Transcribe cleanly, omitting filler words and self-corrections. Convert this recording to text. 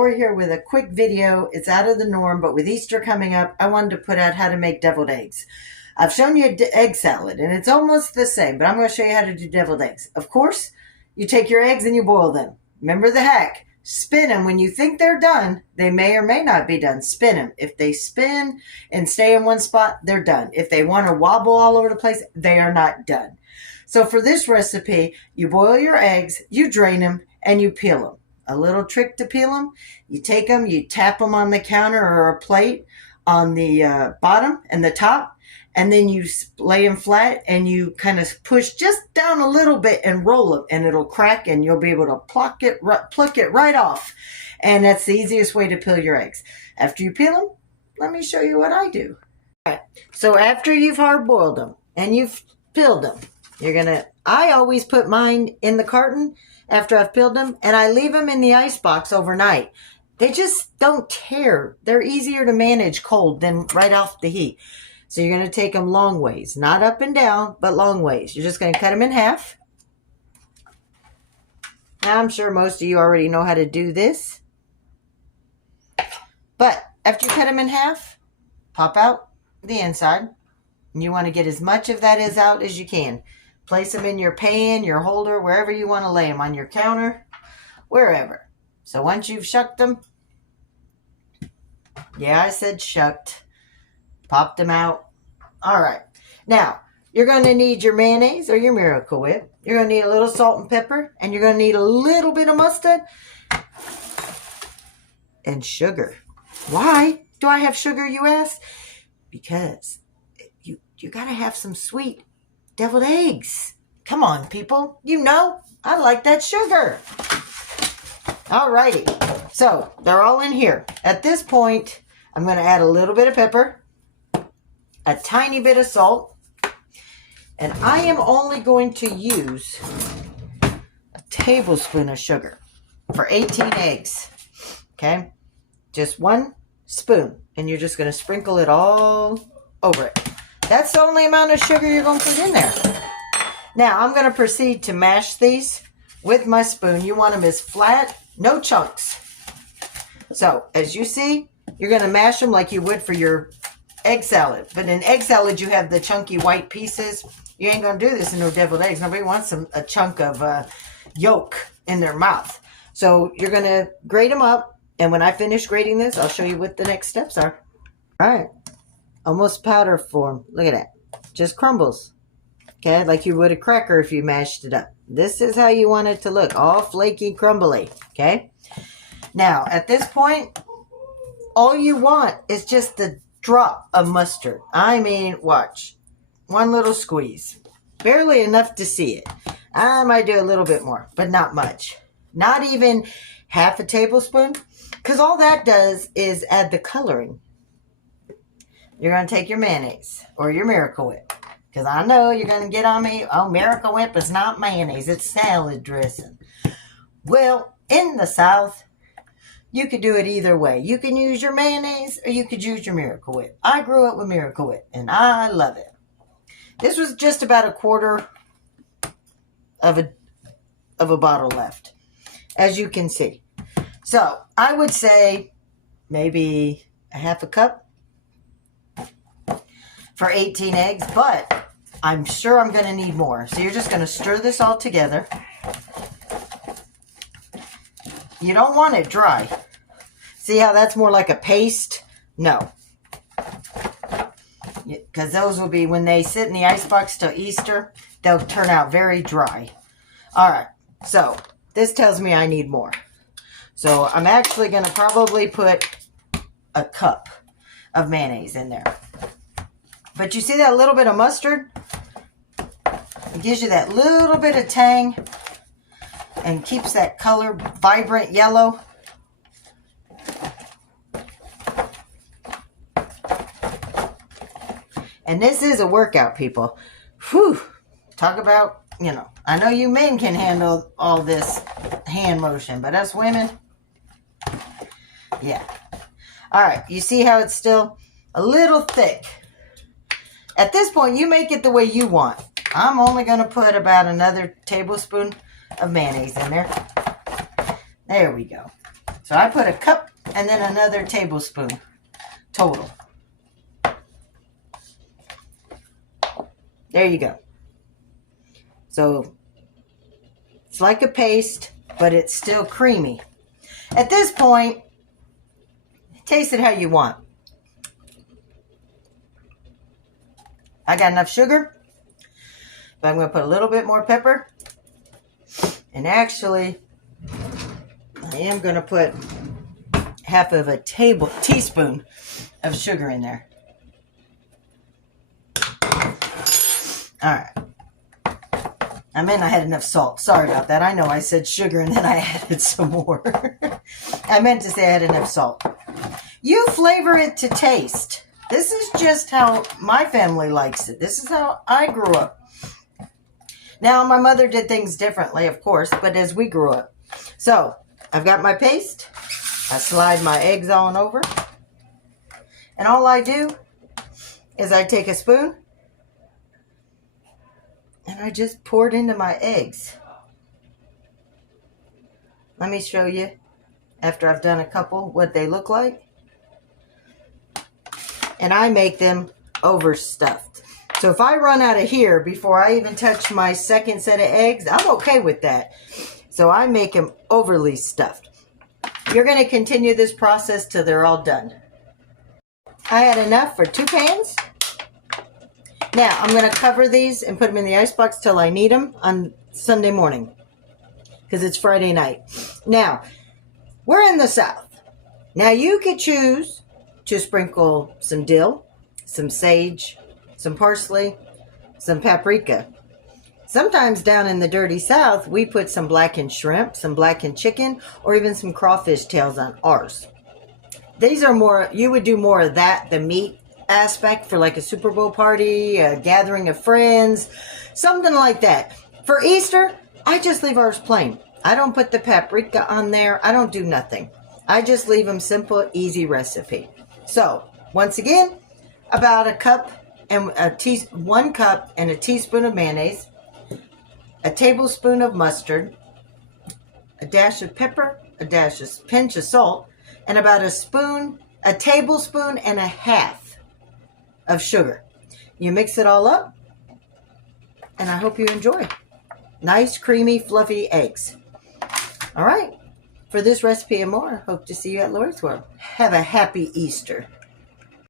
over here with a quick video. It's out of the norm, but with Easter coming up, I wanted to put out how to make deviled eggs. I've shown you egg salad, and it's almost the same, but I'm going to show you how to do deviled eggs. Of course, you take your eggs and you boil them. Remember the hack. Spin them. When you think they're done, they may or may not be done. Spin them. If they spin and stay in one spot, they're done. If they want to wobble all over the place, they are not done. So for this recipe, you boil your eggs, you drain them, and you peel them. A little trick to peel them, you take them, you tap them on the counter or a plate on the bottom and the top, and then you lay them flat and you kind of push just down a little bit and roll them, and it'll crack and you'll be able to pluck it right off. And that's the easiest way to peel your eggs. After you peel them, let me show you what I do. All right. So after you've hard boiled them and you've peeled them, I always put mine in the carton after I've peeled them, and I leave them in the ice box overnight. They just don't tear. They're easier to manage cold than right off the heat. So you're going to take them long ways, not up and down, but long ways. You're just going to cut them in half. Now, I'm sure most of you already know how to do this. But after you cut them in half, pop out the inside. And you want to get as much of that out as you can. Place them in your pan, your holder, wherever you want to lay them, on your counter, wherever. So once you've shucked them, yeah, I said shucked, popped them out. All right. Now, you're going to need your mayonnaise or your Miracle Whip. You're going to need a little salt and pepper, and you're going to need a little bit of mustard and sugar. Why do I have sugar, you ask? Because you got to have some sweet deviled eggs. Come on, people. You know, I like that sugar. Alrighty. So, they're all in here. At this point, I'm going to add a little bit of pepper, a tiny bit of salt, and I am only going to use a tablespoon of sugar for 18 eggs. Okay? Just 1 spoon, and you're just going to sprinkle it all over it. That's the only amount of sugar you're going to put in there. Now, I'm going to proceed to mash these with my spoon. You want them as flat, no chunks. So, as you see, you're going to mash them like you would for your egg salad. But in egg salad, you have the chunky white pieces. You ain't going to do this in no deviled eggs. Nobody wants a chunk of yolk in their mouth. So, you're going to grate them up. And when I finish grating this, I'll show you what the next steps are. All right. Almost powder form. Look at that. Just crumbles. Okay, like you would a cracker if you mashed it up. This is how you want it to look. All flaky, crumbly. Okay? Now, at this point, all you want is just the drop of mustard. I mean, watch. 1 little squeeze. Barely enough to see it. I might do a little bit more, but not much. Not even half a tablespoon. Because all that does is add the coloring. You're going to take your mayonnaise or your Miracle Whip. Because I know you're going to get on me. Oh, Miracle Whip is not mayonnaise. It's salad dressing. Well, in the South, you could do it either way. You can use your mayonnaise or you could use your Miracle Whip. I grew up with Miracle Whip, and I love it. This was just about a quarter of a bottle left, as you can see. So, I would say maybe a half a cup for 18 eggs, but I'm sure I'm going to need more. So you're just going to stir this all together. You don't want it dry. See how that's more like a paste? No. Because those will be, when they sit in the icebox till Easter, they'll turn out very dry. All right. So this tells me I need more. So I'm actually going to probably put a cup of mayonnaise in there. But you see that little bit of mustard? It gives you that little bit of tang and keeps that color vibrant yellow. And this is a workout, people. Whew. Talk about, I know you men can handle all this hand motion, but us women, yeah. All right, you see how it's still a little thick. At this point, you make it the way you want. I'm only going to put about another tablespoon of mayonnaise in there. There we go. So I put a cup and then another tablespoon total. There you go. So it's like a paste, but it's still creamy. At this point, taste it how you want. I got enough sugar, but I'm going to put a little bit more pepper. And actually, I am going to put half of a teaspoon of sugar in there. All right. I meant I had enough salt. Sorry about that. I know I said sugar and then I added some more. I meant to say I had enough salt. You flavor it to taste. This is just how my family likes it. This is how I grew up. Now, my mother did things differently, of course, but as we grew up. So, I've got my paste. I slide my eggs on over. And all I do is I take a spoon and I just pour it into my eggs. Let me show you, after I've done a couple, what they look like. And I make them overstuffed. So if I run out of here before I even touch my second set of eggs, I'm okay with that. So I make them overly stuffed. You're going to continue this process till they're all done. I had enough for 2 pans. Now, I'm going to cover these and put them in the icebox till I need them on Sunday morning, because it's Friday night. Now, we're in the South. Now, you could choose to sprinkle some dill, some sage, some parsley, some paprika. Sometimes down in the dirty South, we put some blackened shrimp, some blackened chicken, or even some crawfish tails on ours. These are more, you would do more of that, the meat aspect for like a Super Bowl party, a gathering of friends, something like that. For Easter, I just leave ours plain. I don't put the paprika on there. I don't do nothing. I just leave them simple, easy recipe. So, once again, about a cup and 1 cup and a teaspoon of mayonnaise, a tablespoon of mustard, a dash of pepper, pinch of salt, and about a tablespoon and a half of sugar. You mix it all up, and I hope you enjoy. Nice, creamy, fluffy eggs. All right. For this recipe and more, hope to see you at Lori's World. Have a happy Easter.